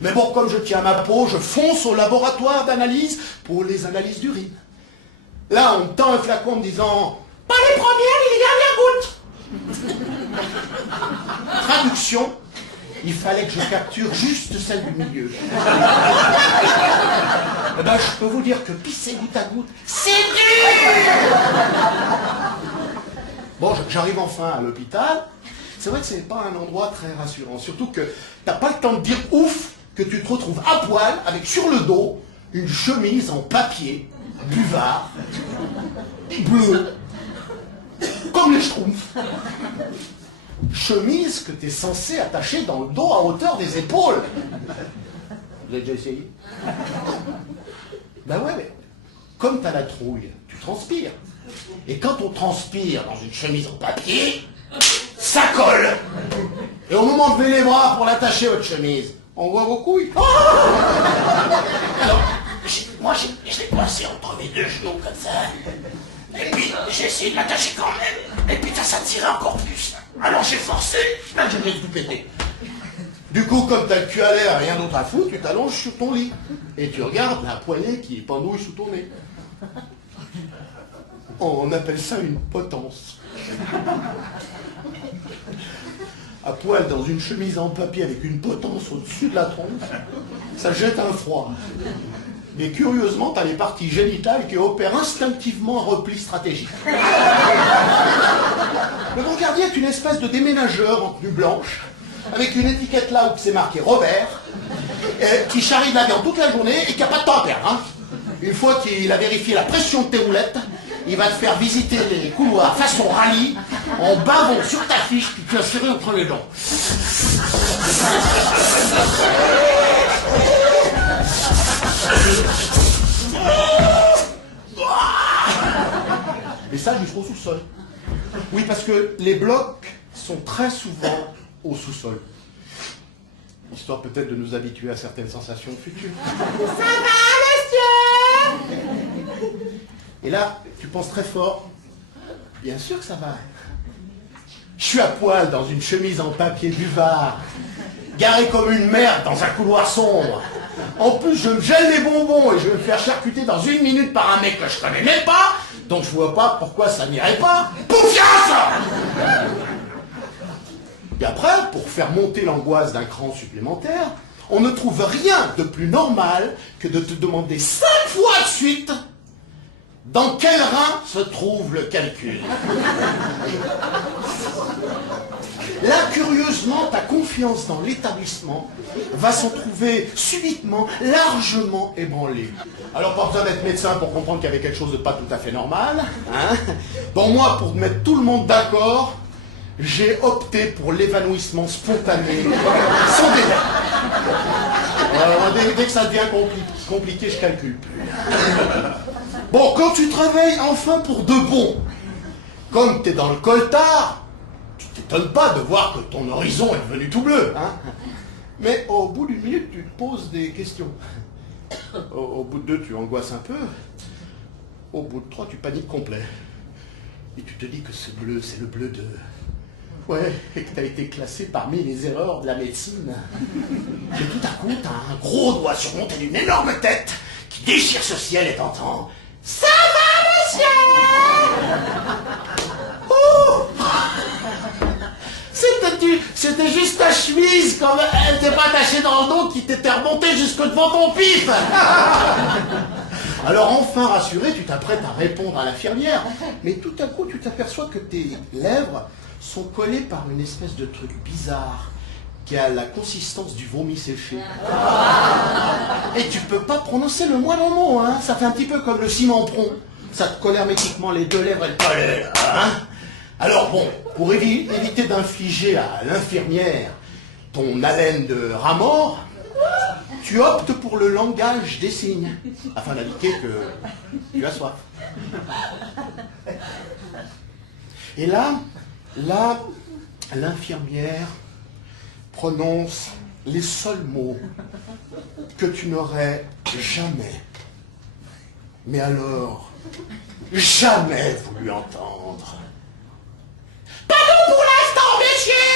Mais bon, comme je tiens ma peau, je fonce au laboratoire d'analyse pour les analyses d'urine. Là, on me tend un flacon en me disant « Pas les premières ni les dernières gouttes !» Traduction, il fallait que je capture juste celle du milieu. Eh ben, je peux vous dire que pisser goutte à goutte, c'est dur. Bon, j'arrive enfin à l'hôpital. C'est vrai que c'est pas un endroit très rassurant. Surtout que t'as pas le temps de dire ouf que tu te retrouves à poil avec sur le dos une chemise en papier, buvard, bleu, comme les schtroumpfs. Chemise que t'es censé attacher dans le dos à hauteur des épaules. Vous avez déjà essayé? Ben ouais, mais comme t'as la trouille, tu transpires. Et quand on transpire dans une chemise en papier, ça colle. Et au moment de lever les bras pour l'attacher à votre chemise, on voit vos couilles. Oh, alors, moi, je l'ai coincé entre mes deux genoux comme ça. Et puis, j'ai essayé de l'attacher quand même. Et puis, ça tirait encore plus. Alors, j'ai forcé. Là, je viens de tout péter. Du coup, comme t'as le cul à l'air, rien d'autre à foutre, tu t'allonges sur ton lit. Et tu regardes la poignée qui pendouille sous ton nez. On appelle ça une potence. À poil dans une chemise en papier avec une potence au-dessus de la tronche, ça jette un froid. Mais curieusement, t'as les parties génitales qui opèrent instinctivement un repli stratégique. Le brancardier est une espèce de déménageur en tenue blanche, avec une étiquette là où c'est marqué Robert, qui charrie de la viande toute la journée et qui n'a pas de temps à perdre. Hein. Une fois qu'il a vérifié la pression de tes roulettes, il va te faire visiter les couloirs façon rallye, en bavant sur ta fiche que tu as serrée entre les dents. Et ça jusqu'au sous-sol. Oui, parce que les blocs sont très souvent au sous-sol. Histoire peut-être de nous habituer à certaines sensations futures. Ça va, monsieur? Et là, tu penses très fort. Bien sûr que ça va. Je suis à poil dans une chemise en papier buvard, garé comme une merde dans un couloir sombre. En plus, je me gèle les bonbons et je vais me faire charcuter dans 1 minute par un mec que je connais même pas, donc je vois pas pourquoi ça n'irait pas. Poufiance! Et après, pour faire monter l'angoisse d'un cran supplémentaire, on ne trouve rien de plus normal que de te demander 5 fois de suite dans quel rein se trouve le calcul. Là, curieusement, ta confiance dans l'établissement va s'en trouver subitement largement ébranlée. Alors, pas besoin d'être médecin pour comprendre qu'il y avait quelque chose de pas tout à fait normal. Hein. Bon, moi, pour mettre tout le monde d'accord, j'ai opté pour l'évanouissement spontané, sans délai. Dès que ça devient compliqué, je calcule plus. Bon, quand tu te réveilles enfin pour de bon, comme t'es dans le coltard, tu t'étonnes pas de voir que ton horizon est devenu tout bleu. Hein. Mais au bout d'une minute, tu te poses des questions. Au bout de 2, tu angoisses un peu. Au bout de 3, tu paniques complet. Et tu te dis que ce bleu, c'est le bleu de... Ouais, et que t'as été classé parmi les erreurs de la médecine. Et tout à coup, t'as un gros doigt surmonté d'une énorme tête qui déchire ce ciel et t'entends « Ça va, monsieur ?» C'était juste ta chemise, comme elle n'était pas attachée dans le dos, qui t'était remontée jusque devant ton pif. Alors enfin rassuré, tu t'apprêtes à répondre à l'infirmière, mais tout à coup tu t'aperçois que tes lèvres sont collées par une espèce de truc bizarre qui a la consistance du vomi séché. Et tu peux pas prononcer le moindre mot, hein. Ça fait un petit peu comme le ciment prompt. Ça te colle hermétiquement les deux lèvres et le palais, hein. Alors bon, pour éviter d'infliger à l'infirmière ton haleine de rat mort, tu optes pour le langage des signes, afin d'indiquer que tu as soif. Et là, l'infirmière prononce les seuls mots que tu n'aurais jamais, mais alors jamais voulu entendre. Pardon pour l'instant, messieurs!